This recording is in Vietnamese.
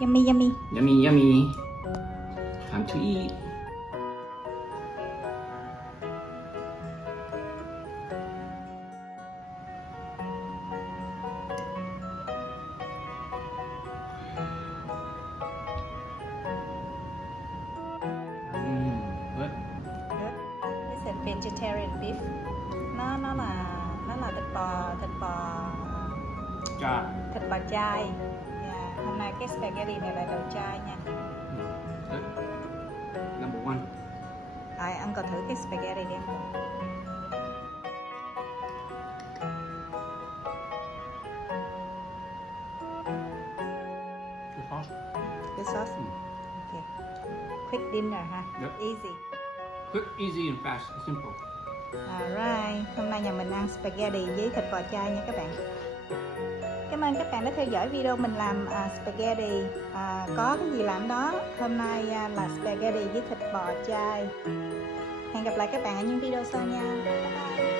Yummy, yummy. Yummy, yummy. Time to eat. What? This is vegetarian beef. Nó là thịt bò chay. Yeah. Hôm nay cái spaghetti này là đồ chay nha. Number one. Rồi ăn coi thử cái spaghetti đi. Good sauce. Good sauce. Okay. Quick dinner ha. Yep. Easy. Quick, easy and fast. Simple. Alright, hôm nay nhà mình ăn spaghetti với thịt bò chay nha các bạn. Cảm ơn các bạn đã theo dõi video mình làm spaghetti. Có cái gì làm đó. Hôm nay là spaghetti với thịt bò chay. Hẹn gặp lại các bạn ở những video sau nha. Bye bye.